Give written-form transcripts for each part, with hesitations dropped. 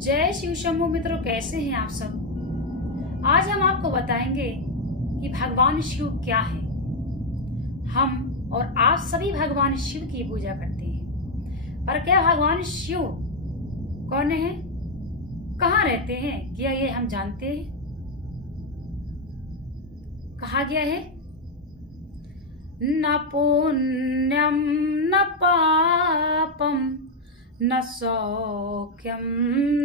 जय शिव शंभू मित्रों, कैसे हैं आप सब। आज हम आपको बताएंगे कि भगवान शिव क्या है। हम और आप सभी भगवान शिव की पूजा करते हैं, पर क्या भगवान शिव कौन है, कहाँ रहते हैं, क्या ये हम जानते हैं? कहा गया है, न पुण्यम न पापम न सौख्यम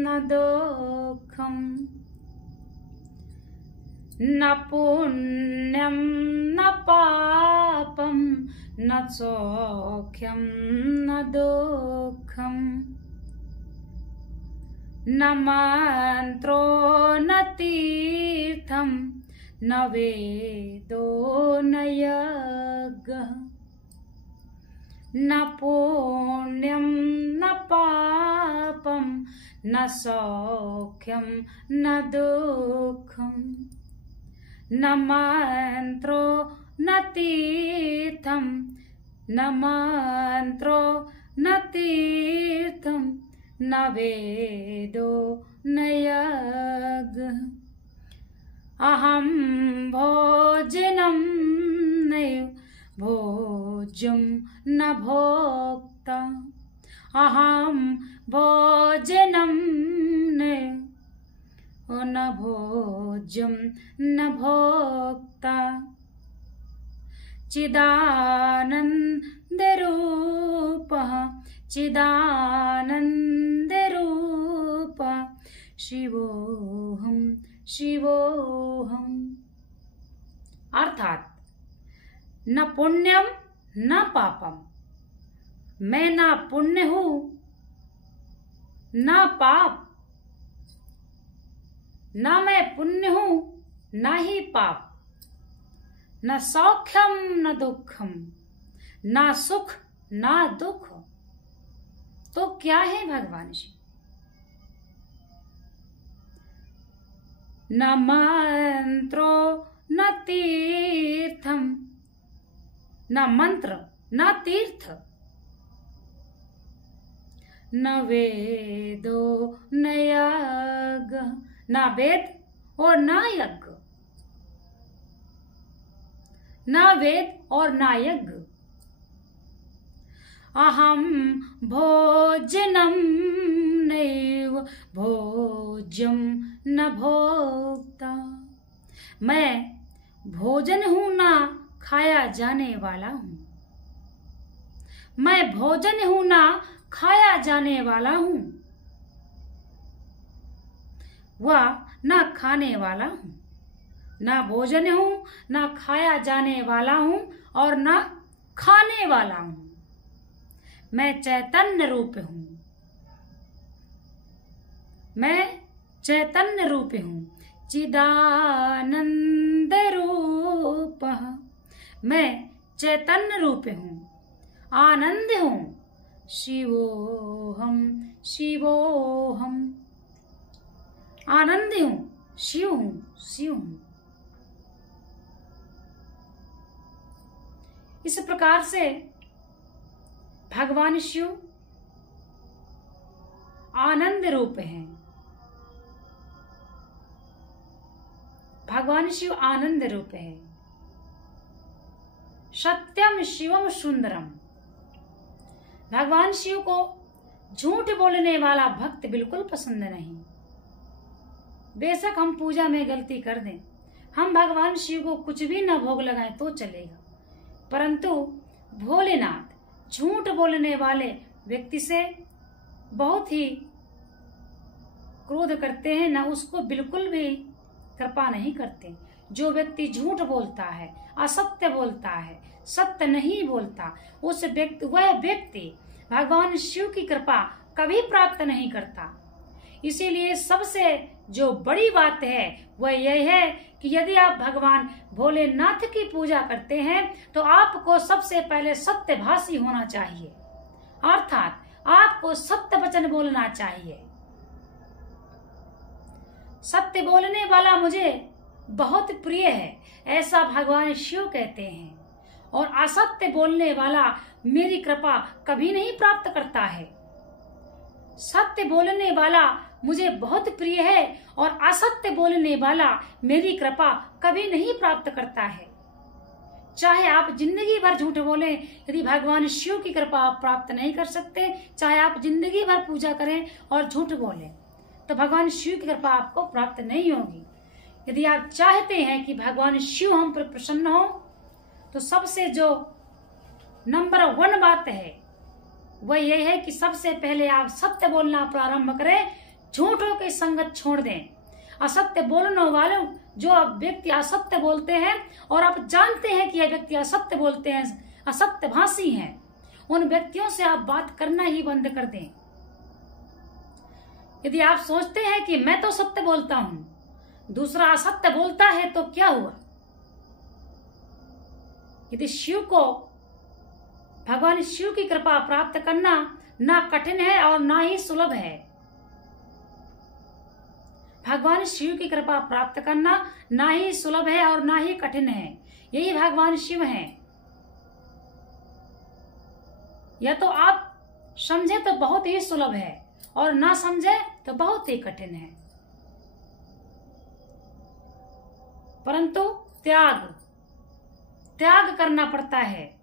न दुखम, न पुण्यम न पापम न सौख्यम न दुखम, न मंत्रो न तीर्थम न वेदो न यज्ञः, न पुण्यम न पापम न सौख्यम न दुखम, न मंत्रो न तीर्थम न वेदो न यज्ञः, अहम भोजनम नैव भोज्यम न भोक्ता, अहम भोजनम न भोज्यम न भोक्ता, चिदानंद रूपः चिदानंद रूपः शिवोहम शिवोहम। अर्थात न पुण्यम न पापम, मैं ना पुण्य हूं ना पाप, ना मैं पुण्य हूं ना ही पाप, न सौख्यम न दुखम, ना सुख ना दुख। तो क्या है भगवान शिव? न मंत्रो न तीर्थम, न मंत्र न तीर्थ, न वेदो न यज्ञ, न वेद और न यज्ञ, न वेद और न यज्ञ। अहम भोजनम नैव भोज्यम न भोक्ता, मैं भोजन हूं ना खाया जाने वाला हूं, मैं भोजन हूं ना खाया जाने वाला हूं, वह ना खाने वाला हूं, ना भोजन हूं ना खाया जाने वाला हूं और ना खाने वाला हूं। मैं चैतन्य रूप हूं, मैं चैतन्य रूप हूं, चिदानंद रूपः, मैं चैतन्य रूप हूं, आनंद हूं, शिवोहम शिवोहम, आनंद हूं, शिव हूं, शिव हूं। इस प्रकार से भगवान शिव आनंद रूप हैं। भगवान शिव आनंद रूप है। सत्यम शिवम सुंदरम, भगवान शिव को झूठ बोलने वाला भक्त बिल्कुल पसंद नहीं। बेशक हम पूजा में गलती कर दें, हम भगवान शिव को कुछ भी न भोग लगाएं तो चलेगा, परंतु भोलेनाथ झूठ बोलने वाले व्यक्ति से बहुत ही क्रोध करते हैं, न उसको बिल्कुल भी कृपा नहीं करते। जो व्यक्ति झूठ बोलता है, असत्य बोलता है, सत्य नहीं बोलता, वह व्यक्ति भगवान शिव की कृपा कभी प्राप्त नहीं करता। इसीलिए सबसे जो बड़ी बात है वह यह है कि यदि आप भगवान भोलेनाथ की पूजा करते हैं तो आपको सबसे पहले सत्यभाषी होना चाहिए, अर्थात आपको सत्य वचन बोलना चाहिए। सत्य बोलने वाला मुझे बहुत प्रिय है, ऐसा भगवान शिव कहते हैं, और असत्य बोलने वाला मेरी कृपा कभी नहीं प्राप्त करता है। सत्य बोलने वाला मुझे बहुत प्रिय है और असत्य बोलने वाला मेरी कृपा कभी नहीं प्राप्त करता है। चाहे आप जिंदगी भर झूठ बोले, यदि भगवान शिव की कृपा आप प्राप्त नहीं कर सकते, चाहे आप जिंदगी भर पूजा करें और झूठ बोले, तो भगवान शिव की कृपा आपको प्राप्त नहीं होगी। यदि आप चाहते हैं कि भगवान शिव हम पर प्रसन्न हो, तो सबसे जो नंबर 1 बात है वह यह है कि सबसे पहले आप सत्य बोलना प्रारंभ करें, झूठों की संगत छोड़ दें। असत्य बोलने वालों, जो आप व्यक्ति असत्य बोलते हैं और आप जानते हैं कि यह व्यक्ति असत्य बोलते हैं, असत्य भाषी हैं, उन व्यक्तियों से आप बात करना ही बंद कर दें। यदि आप सोचते हैं कि मैं तो सत्य बोलता हूं, दूसरा असत्य बोलता है, तो क्या हुआ? यदि शिव को, भगवान शिव की कृपा प्राप्त करना ना कठिन है और ना ही सुलभ है। भगवान शिव की कृपा प्राप्त करना ना ही सुलभ है और ना ही कठिन है। यही भगवान शिव हैं। या तो आप समझे तो बहुत ही सुलभ है और ना समझे तो बहुत ही कठिन है। परंतु त्याग करना पड़ता है,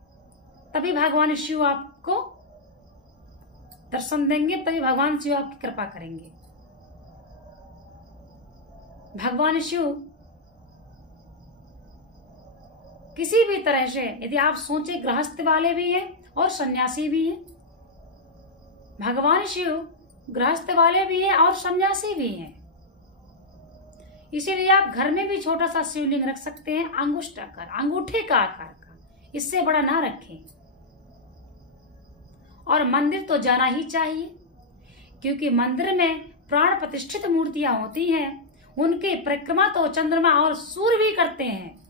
तभी भगवान शिव आपको दर्शन देंगे, तभी भगवान शिव आपकी कृपा करेंगे। भगवान शिव किसी भी तरह से, यदि आप सोचे, गृहस्थ वाले भी हैं और सन्यासी भी हैं। भगवान शिव गृहस्थ वाले भी हैं और सन्यासी भी हैं। इसीलिए आप घर में भी छोटा सा शिवलिंग रख सकते हैं, अंगूठे का आकार का, इससे बड़ा ना रखें। और मंदिर तो जाना ही चाहिए, क्योंकि मंदिर में प्राण प्रतिष्ठित मूर्तियां होती हैं, उनकी परिक्रमा तो चंद्रमा और सूर्य भी करते हैं।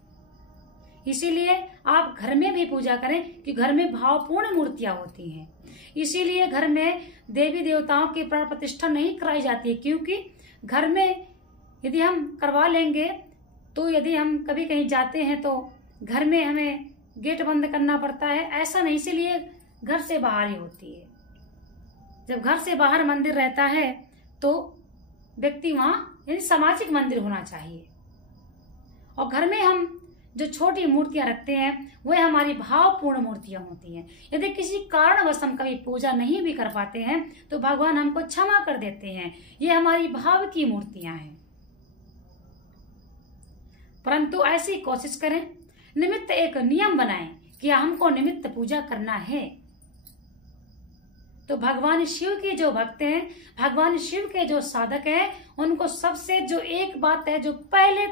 इसीलिए आप घर में भी पूजा करें कि घर में भावपूर्ण मूर्तियां होती हैं। इसीलिए घर में देवी देवताओं की प्राण प्रतिष्ठा नहीं कराई जाती है, क्योंकि घर में यदि हम करवा लेंगे तो यदि हम कभी कहीं जाते हैं तो घर में हमें गेट बंद करना पड़ता है। ऐसा नहीं, इसीलिए घर से बाहर ही होती है। जब घर से बाहर मंदिर रहता है तो व्यक्ति वहां, यानी सामाजिक मंदिर होना चाहिए। और घर में हम जो छोटी मूर्तियां रखते हैं वह हमारी भावपूर्ण मूर्तियां होती हैं। यदि किसी कारणवश हम कभी पूजा नहीं भी कर पाते हैं तो भगवान हमको क्षमा कर देते हैं, ये हमारी भाव की मूर्तियां हैं। परंतु ऐसी कोशिश करें, निमित्त एक नियम बनाएं कि हमको निमित्त पूजा करना है। तो भगवान शिव के जो भक्त हैं, भगवान शिव के जो साधक हैं, उनको सबसे जो एक बात है जो पहले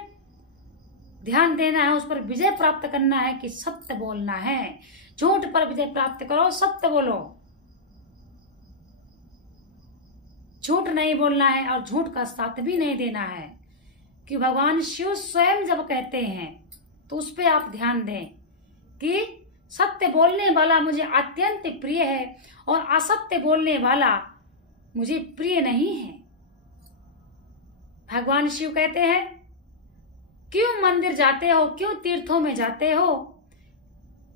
ध्यान देना है, उस पर विजय प्राप्त करना है कि सत्य बोलना है। झूठ पर विजय प्राप्त करो, सत्य बोलो। झूठ नहीं बोलना है और झूठ का साथ भी नहीं देना है, कि भगवान शिव स्वयं जब कहते हैं तो उस पर आप ध्यान दें कि सत्य बोलने वाला मुझे अत्यंत प्रिय है और असत्य बोलने वाला मुझे प्रिय नहीं है। भगवान शिव कहते हैं, क्यों मंदिर जाते हो, क्यों तीर्थों में जाते हो?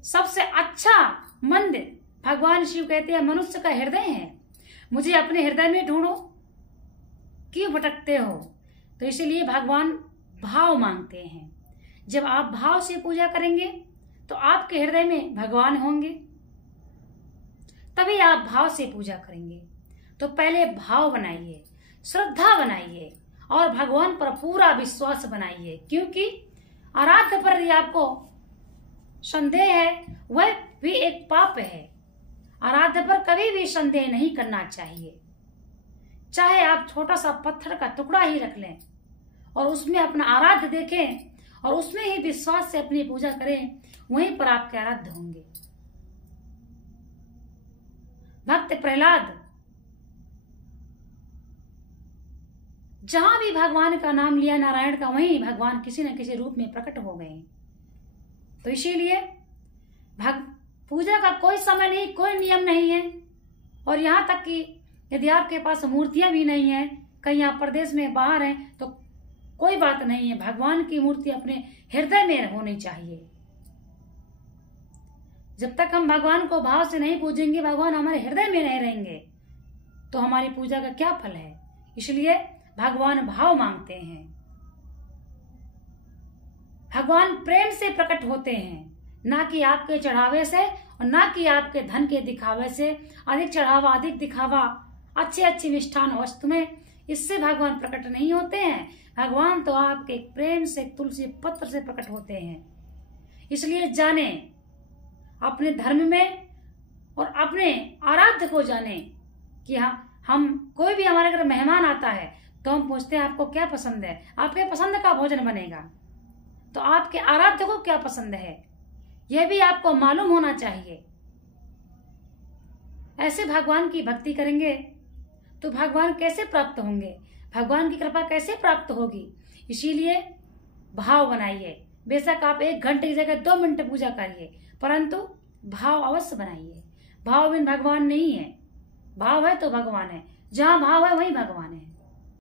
सबसे अच्छा मंदिर, भगवान शिव कहते हैं, मनुष्य का हृदय है। मुझे अपने हृदय में ढूंढो, क्यों भटकते हो? तो इसलिए भगवान भाव मांगते हैं। जब आप भाव से पूजा करेंगे तो आपके हृदय में भगवान होंगे, तभी आप भाव से पूजा करेंगे। तो पहले भाव बनाइए, श्रद्धा बनाइए और भगवान पर पूरा विश्वास बनाइए, क्योंकि आराध्य पर यदि आपको संदेह है वह भी एक पाप है। आराध्य पर कभी भी संदेह नहीं करना चाहिए। चाहे आप छोटा सा पत्थर का टुकड़ा ही रख लें और उसमें अपना आराध्य देखें और उसमें ही विश्वास से अपनी पूजा करें, वहीं पर आपके आराध्य होंगे। भक्त प्रहलाद जहां भी भगवान का नाम लिया, नारायण का, वहीं भगवान किसी न किसी रूप में प्रकट हो गए। तो इसीलिए पूजा का कोई समय नहीं, कोई नियम नहीं है। और यहाँ तक कि यदि आपके पास मूर्तियां भी नहीं है, कहीं आप प्रदेश में बाहर हैं, तो कोई बात नहीं है। भगवान की मूर्ति अपने हृदय में होनी चाहिए। जब तक हम भगवान को भाव से नहीं पूजेंगे, भगवान हमारे हृदय में नहीं रहेंगे, तो हमारी पूजा का क्या फल है? इसलिए भगवान भाव मांगते हैं। भगवान प्रेम से प्रकट होते हैं, ना कि आपके चढ़ावे से और ना कि आपके धन के दिखावे से। अधिक चढ़ावा, अधिक दिखावा, अच्छे अच्छे मिष्ठान वस्तु में, इससे भगवान प्रकट नहीं होते हैं। भगवान तो आपके प्रेम से, तुलसी पत्र से प्रकट होते हैं। इसलिए जाने अपने धर्म में और अपने आराध्य को जाने कि हम कोई भी हमारे घर मेहमान आता है तो हम पूछते हैं आपको क्या पसंद है, आपके पसंद का भोजन बनेगा, तो आपके आराध्य को क्या पसंद है यह भी आपको मालूम होना चाहिए। ऐसे भगवान की भक्ति करेंगे तो भगवान कैसे प्राप्त होंगे, भगवान की कृपा कैसे प्राप्त होगी। इसीलिए भाव बनाइए। बेशक आप 1 घंटे की जगह 2 मिनट पूजा करिए, परंतु भाव अवश्य बनाइए। भाव बिन भगवान नहीं है, भाव है तो भगवान है, जहां भाव है वहीं भगवान है।